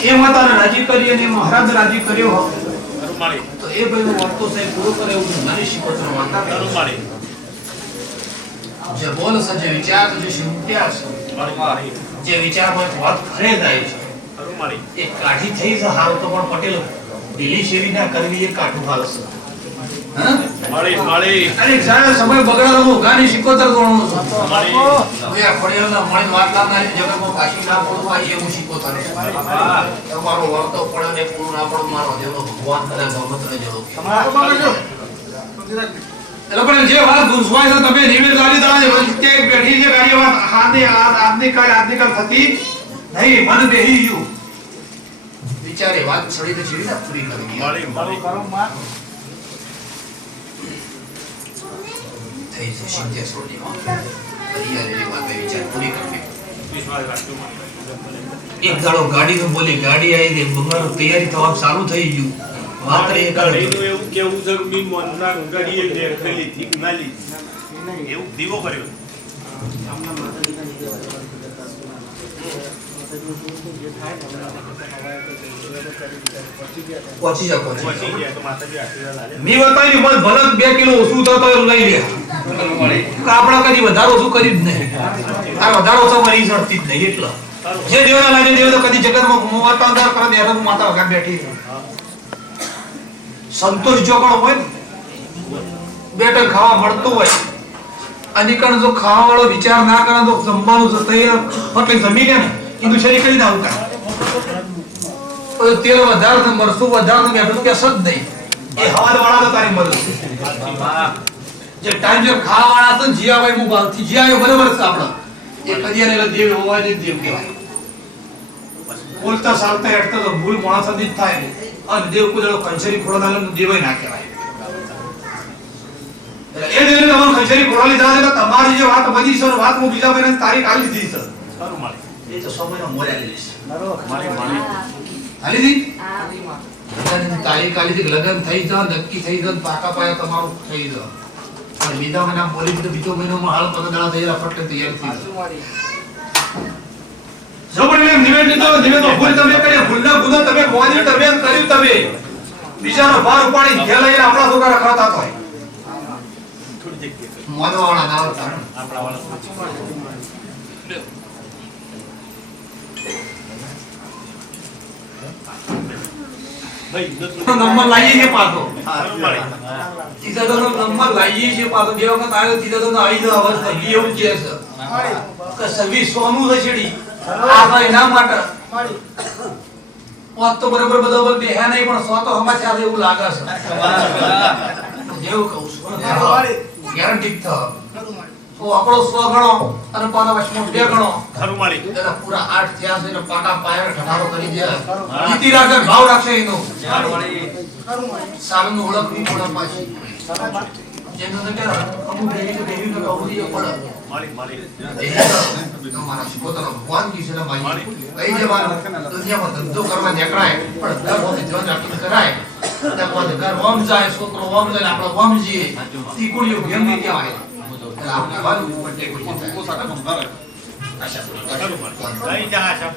એ માતાને રાજી કરી અને મહારાજ રાજી કર્યો હોત તો એ ભાઈનો વાર્તો સાહેબ પૂરો કરે એવું નાની શીખવતનો વાર્તા કરે કરુમાળી જે બોલ સજે વિચાર જે શીખ્યા છે જે વિચારમાં એક વાત ખરે જાય છે. કરુમાળી એ કાઠી થઈ જ હાલ તો પણ પટેલ ઢીલી શેરી ના કરવી એ કાઠું હાલ છે? માળી માળી અરે જ્યારે સમય બગડાનો હું ગાની શીખવતર ગણું છું. માળી હવે પડેલા મળી વાત લાવનારી જગતમાં પાછી ના પડવા એ હું. શીખવતર તમારો વર્તો પડે ને પૂરું ના પડે મારો જેવો ભગવાન કરે ગમત ને જેવો એ લોકોને જે વાત ગુંજવાય છે તમે જે કાર્ય વાત આદિ આજની કાળ આજની કાળ થતી નહીં મન બેહી ગયું. વિચારે વાત છડી તો છેડી ના પૂરી કરી માળી માળી થઈ છે સિત્તેર સોળની માં હરિયાળીની વાત વિચાર પૂરી કરવી એક દાડો ગાડી નું બોલી ગાડી આવી ગઈ ભગવાન તૈયારી થવા સારું થઈ ગયું. માત્ર એક ગાડીનું એવું કેવું છે મી મનના ગાડીએ દેખેલી થી ના લીધી એવું દીવો કર્યો. પહોંચી જાવ પહોંચી તો મી બતાવી મન ભલક બે કિલો ઓછું તો હોય લઈ લે. આપણે કદી વધારો ઓછું કરી જ નહીં. આ વધારો ઓછો મરી સડતી જ નહીં એટલે. જે દેવના લાગે દેવ તો કદી જગતમાં અંધાર કરે ત્યારે માતા વગર બેઠી સંતોષ જો પણ હોય બેટર ખાવા મળતું હોય અનિકણ જો ખાવા વાળો વિચાર ના કરે તો જમવાનું જો તૈયાર. એટલે જમી લે ને કીધું શરીર કરી ઉતાર પછી તેલ વધારે ને મરસું, વધારે ને બેઠું કે સદ નહીં. એ હવાદ વાળા તો તારી મદદ જે ટાઈમ જે ખાવા વાળા ને જીયાભાઈ હું ભાવથી જીયા બરાબર છે આપણો. એ કદીયાને એટલે દેવ હોવા જે દેવ કહેવાય. બોલતા સાલતા હેઠતા તો ભૂલ માણસની જ થાય અને દેવ કુદળો કંચરી ખોડો ના દેવાય ના કહેવાય. એ દેવને તમારું કંચરી ખોડો લીધા તો તમારી જે વાત બધી છે વાત હું બીજા મહિનાની તારીખ આલી દીધી છે. એ તો સો મહિના મોડે આલી દઈશ માળી માળી દી લગ્નની તારીખ આલી દીધી લગ્ન થઈ જાય નક્કી થઈ જાય પાકા પાયા તમારું થઈ જાય પણ બીજા મહિના બોલી તો બીજો મહિનામાં હાલ પગ દાડા થઈ જાય ફટ તૈયાર થઈ જબરને નિવેદન તો નિવેદન ભૂલ તમે કરી ભૂલના ગુનો તમે મોજી તમે કર્યું તમે બીજાનો ભાર ઉપાડી ઘેર લઈને આપણા છોકરા ખાતા હોય થોડી જગ્યા મોદવાળા ના આપણા વાળા ભાઈ નથી નંબર લાવીએ છીએ પાછો. ત્રીજા તો નંબર લાવીએ છીએ પાછો. બે વખત આવ્યો ત્રીજા તો આવી જાવ હવે સગી એવું કહે છે. કે સોનું છે આ ભાઈ ના માટે. વાત તો બરાબર બધો બેહ્યા નહીં પણ સો તો સમાચાર એવું લાગે છે. કહું ગેરંટી આપણો સો ગણો અને પાના વચમાં બે ગણો. કરુમાળી એટલે પૂરા આઠ થયા છે ને પાટા પાયર ઠઠારો કરી દે નીતિ રાખે ભાવ રાખે એનો. સાલનું ઓળખવી પડે પાછી. જેનું તો કે અમુક દેવી તો દેવી તો કૌરી પડે. માળી માળી પોતાનો ભગવાન કી છે ને મારી. કઈ જવાનું દુનિયામાં ધંધો કરવા નીકળાય પણ દર વખતે ધ્યાન રાખીને કરાય. ત્યાં ઘર વમ જાય છોકરો વમ જાય ને વમ જઈએ. તીકુડીઓ ભેંગી કહેવાય. આપણે વાલું ઉપર ટેકુડી થાય. આશા